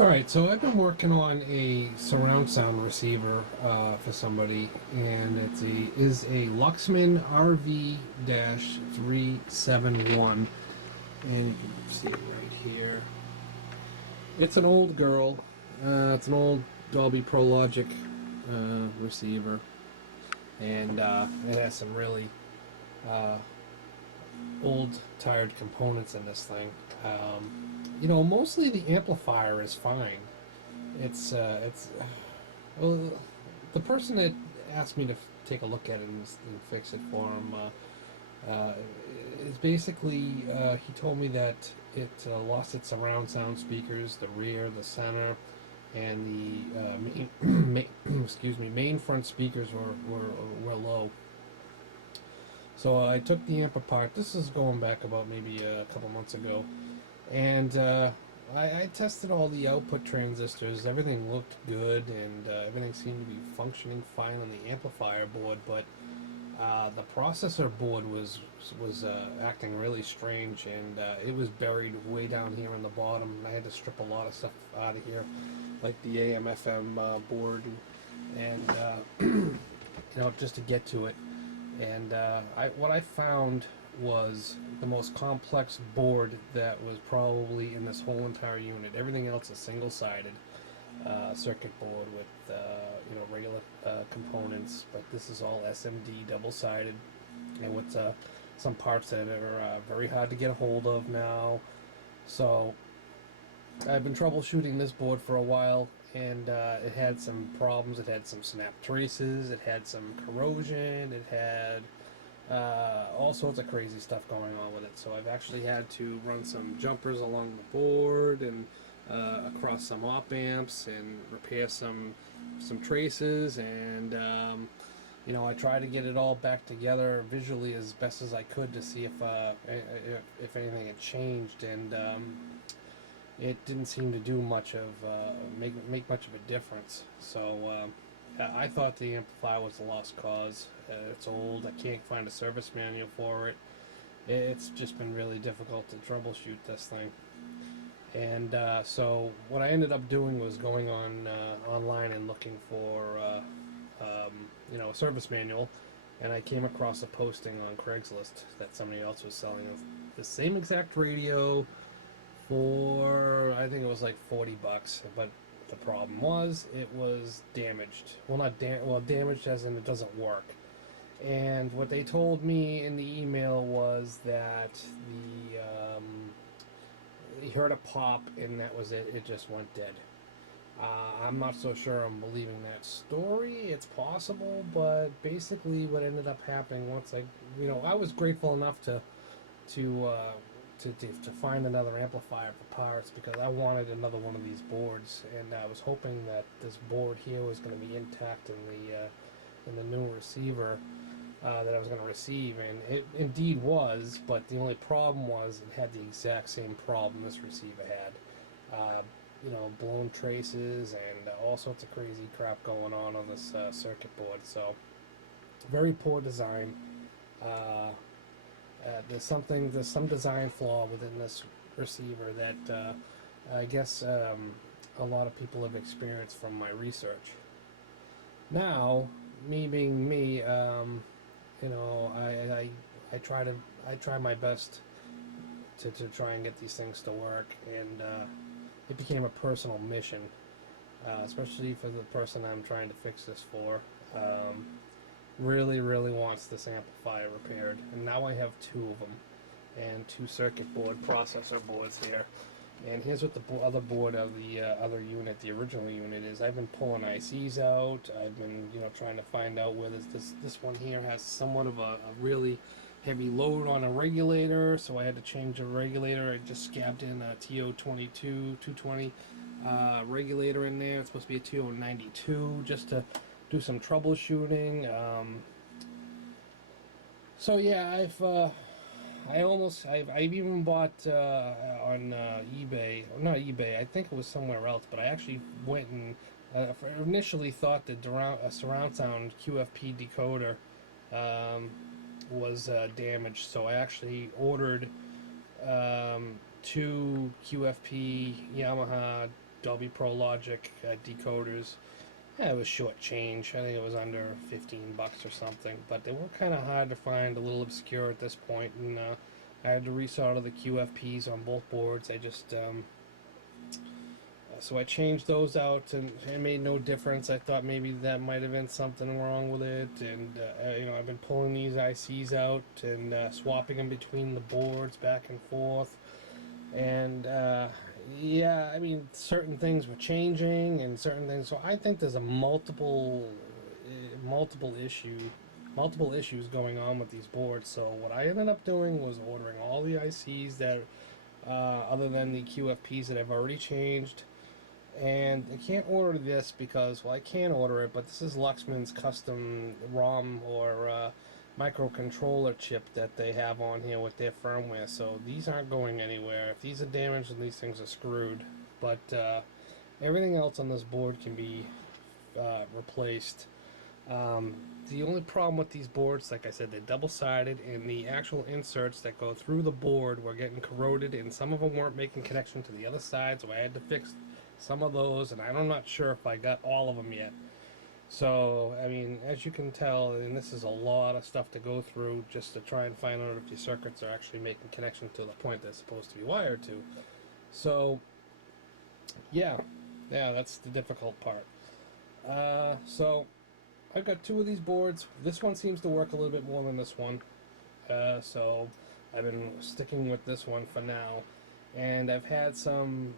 Alright, so I've been working on a surround sound receiver for somebody, and it is a Luxman RV-371, and you can see it right here. It's an old girl. It's an old Dolby Pro Logic receiver, and it has some really old, tired components in this thing. Mostly the amplifier is fine. Well, the person that asked me to take a look at it and fix it for him is basically, he told me that it lost its surround sound speakers, the rear, the center, and the main front speakers were low. So I took the amp apart. This is going back about maybe a couple months ago, and I tested all the output transistors. Everything looked good, and everything seemed to be functioning fine on the amplifier board. But the processor board was acting really strange, and it was buried way down here in the bottom. And I had to strip a lot of stuff out of here, like the AM/FM board, and just to get to it. And what I found was the most complex board that was probably in this whole entire unit. Everything else is single-sided circuit board with regular components, but this is all SMD double-sided, and with some parts that are very hard to get a hold of now. So I've been troubleshooting this board for a while, and it had some problems. It had some snap traces, it had some corrosion, it had all sorts of crazy stuff going on with it. So I've actually had to run some jumpers along the board and across some op amps and repair some traces, and I try to get it all back together visually as best as I could to see if anything had changed, and it didn't seem to do much of make much of a difference. So I thought the amplifier was a lost cause. It's old. I can't find a service manual for it. It's just been really difficult to troubleshoot this thing. And so what I ended up doing was going on online and looking for a service manual, and I came across a posting on Craigslist that somebody else was selling the same exact radio for, I think it was like $40, but the problem was it was damaged. Well, not damaged as in it doesn't work. And what they told me in the email was that he heard a pop and that was it. It just went dead. I'm not so sure I'm believing that story. It's possible, but basically what ended up happening once I was grateful enough to find another amplifier for parts, because I wanted another one of these boards, and I was hoping that this board here was going to be intact in the new receiver that I was going to receive, and it indeed was. But the only problem was it had the exact same problem this receiver had. Blown traces and all sorts of crazy crap going on this circuit board. So very poor design. There's some design flaw within this receiver that I guess a lot of people have experienced from my research. Now, me being me, I try my best to try and get these things to work, and it became a personal mission, especially for the person I'm trying to fix this for. Really wants this amplifier repaired, and now I have two of them, and two circuit board processor boards here. And here's what the other board of the other unit, the original unit, is. I've been pulling ICs out. I've been trying to find out whether this one here has somewhat of a really heavy load on a regulator, so I had to change the regulator. I just scabbed in a TO22 220 regulator in there. It's supposed to be a TO92 just to do some troubleshooting. So yeah, I've even bought on eBay, or not eBay, I think it was somewhere else, but I actually went and initially thought that a surround sound QFP decoder was damaged, so I actually ordered two QFP Yamaha Dolby Pro Logic decoders. Yeah, it was short change. I think it was under 15 bucks or something. But they were kind of hard to find, a little obscure at this point, and I had to resolder the QFPs on both boards. I just so I changed those out, and it made no difference. I thought maybe that might have been something wrong with it, and you know, I've been pulling these ICs out and swapping them between the boards back and forth, and yeah, I mean, certain things were changing and certain things. So I think there's a multiple issues going on with these boards. So what I ended up doing was ordering all the ICs that, other than the QFPs that I've already changed. And I can't order this because, well, I can order it, but this is Luxman's custom ROM or microcontroller chip that they have on here with their firmware. So these aren't going anywhere. If these are damaged, then these things are screwed. But everything else on this board can be replaced. The only problem with these boards, like I said, they're double-sided, and the actual inserts that go through the board were getting corroded, and some of them weren't making connection to the other side, so I had to fix some of those, and I'm not sure if I got all of them yet. So, I mean, as you can tell, and this is a lot of stuff to go through just to try and find out if your circuits are actually making connection to the point they're supposed to be wired to. So, yeah, that's the difficult part. So I've got two of these boards. This one seems to work a little bit more than this one. So I've been sticking with this one for now. And I've had some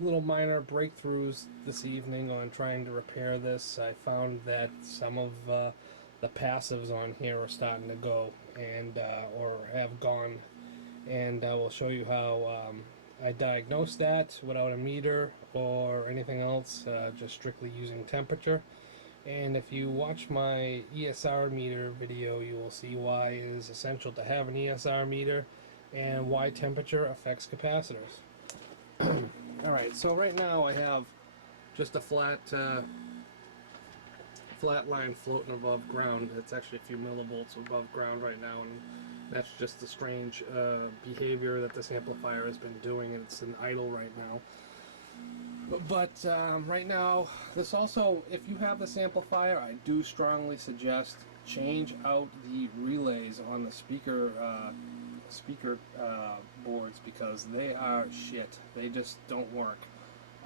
little minor breakthroughs this evening on trying to repair this. I found that some of the passives on here are starting to go and or have gone. And I will show you how I diagnosed that without a meter or anything else, just strictly using temperature. And if you watch my ESR meter video, you will see why it is essential to have an ESR meter and why temperature affects capacitors. Alright, so right now I have just a flat line floating above ground. It's actually a few millivolts above ground right now, and that's just the strange behavior that this amplifier has been doing. It's in idle right now. But right now, this also, if you have this amplifier, I do strongly suggest change out the relays on the speaker boards, because they are shit. They just don't work.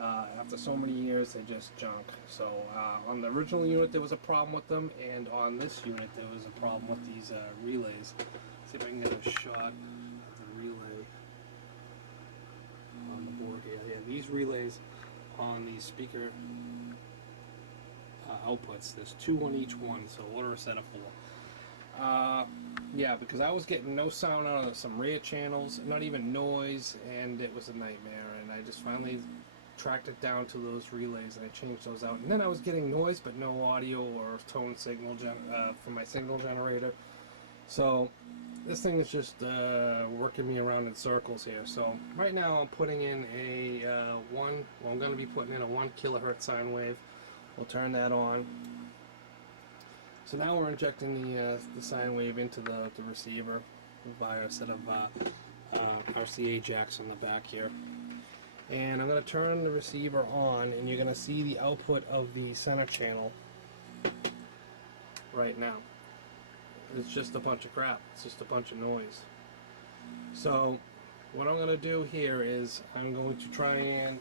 After so many years, they're just junk. So on the original unit there was a problem with them, and on this unit there was a problem with these relays. Let's see if I can get a shot of the relay on the board here. Yeah, these relays on these speaker outputs, there's 2 on each one, so order a set of 4. Yeah, because I was getting no sound out of some rear channels, not even noise, and it was a nightmare. And I just finally tracked it down to those relays, and I changed those out. And then I was getting noise, but no audio or tone signal from my signal generator. So this thing is just working me around in circles here. So right now I'm putting in a I'm going to be putting in a 1 kilohertz sine wave. We'll turn that on. So now we're injecting the sine wave into the receiver via a set of RCA jacks on the back here. And I'm going to turn the receiver on, and you're going to see the output of the center channel right now. It's just a bunch of crap. It's just a bunch of noise. So what I'm going to do here is I'm going to try and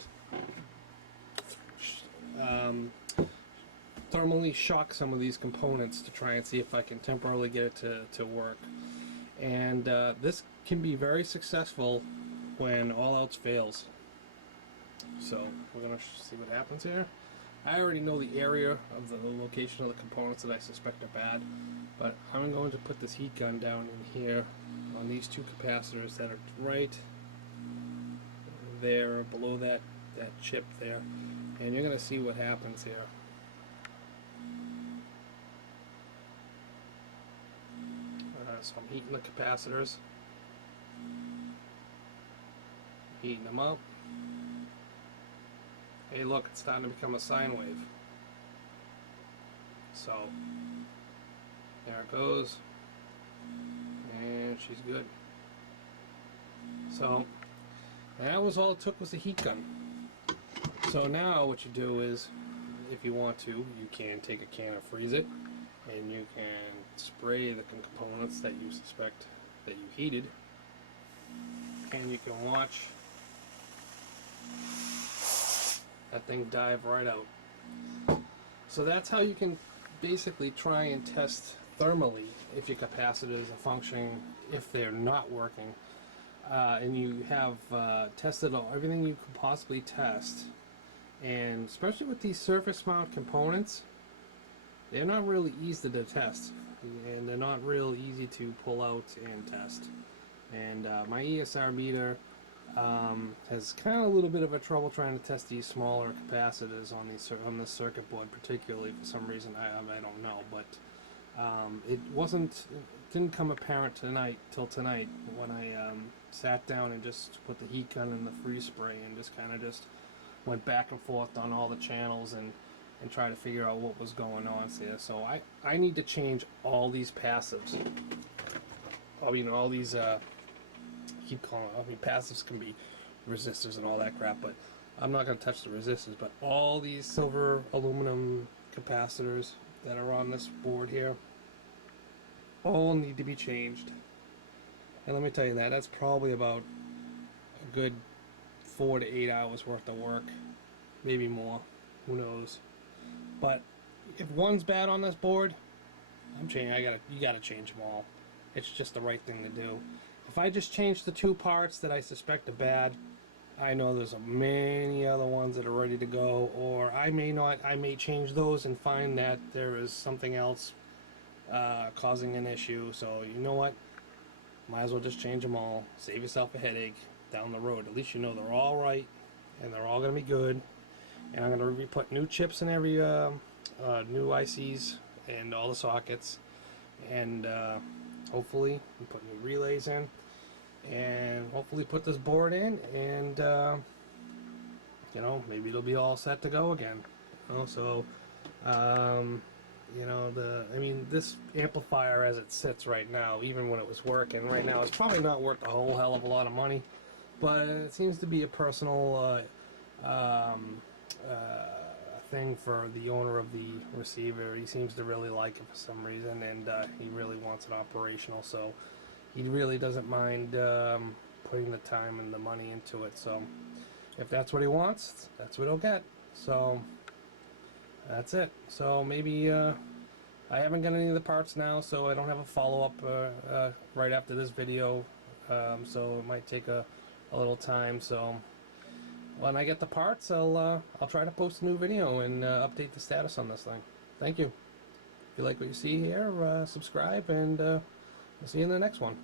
thermally shock some of these components to try and see if I can temporarily get it to work. And this can be very successful when all else fails. So we're going to see what happens here. I already know the area of the location of the components that I suspect are bad, but I'm going to put this heat gun down in here on these 2 capacitors that are right there below that chip there, and you're going to see what happens here. So I'm heating the capacitors, heating them up. Hey, look, it's starting to become a sine wave. So there it goes, and she's good. So that was all it took, was a heat gun. So now what you do is, if you want to, you can take a can and freeze it, and you can spray the components that you suspect that you heated, and you can watch that thing dive right out. So that's how you can basically try and test thermally if your capacitors are functioning, if they're not working, and you have tested everything you could possibly test. And especially with these surface mount components, they're not really easy to test, and they're not real easy to pull out and test. And my ESR meter has kind of a little bit of a trouble trying to test these smaller capacitors on this circuit board, particularly for some reason. I don't know, but it didn't come apparent till tonight when I sat down and just put the heat gun in the freeze spray and just went back and forth on all the channels and try to figure out what was going on here. So I need to change all these passives. I mean, all these passives can be resistors and all that crap, but I'm not going to touch the resistors. But all these silver aluminum capacitors that are on this board here all need to be changed. And let me tell you that's probably about a good 4 to 8 hours worth of work, maybe more, who knows. But if one's bad on this board, you gotta change them all. It's just the right thing to do. If I just change the 2 parts that I suspect are bad, I know there's many other ones that are ready to go, or I may change those and find that there is something else causing an issue. So you know what, might as well just change them all, save yourself a headache down the road. At least you know they're all right and they're all going to be good. And I'm going to put new chips in every new ICs and all the sockets, and hopefully put new relays in, and hopefully put this board in, and you know, maybe it'll be all set to go again. You know, so you know, this amplifier as it sits right now, even when it was working right now, it's probably not worth a whole hell of a lot of money, but it seems to be a personal thing for the owner of the receiver. He seems to really like it for some reason, and he really wants it operational, so he really doesn't mind putting the time and the money into it. So if that's what he wants, that's what he'll get. So that's it. So maybe I haven't got any of the parts now, so I don't have a follow-up right after this video, so it might take a little time. So when I get the parts, I'll try to post a new video and update the status on this thing. Thank you. If you like what you see here, subscribe, and I'll see you in the next one.